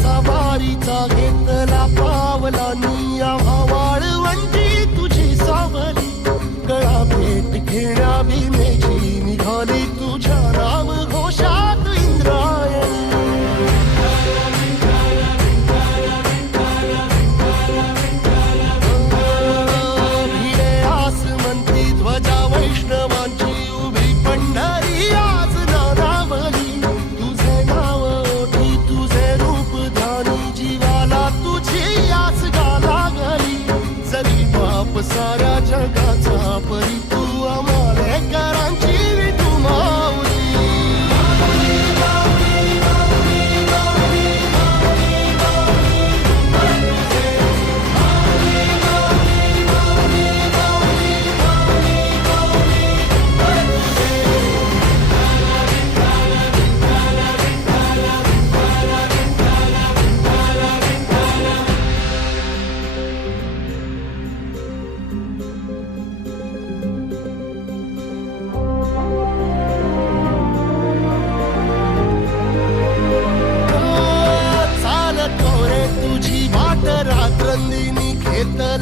वारीचा घेतला पावला निया वाळवंटी तुझी सावली. गळा भेट घेण्या भीमेची निघाली बाप साऱ्या ಎತ್ತರ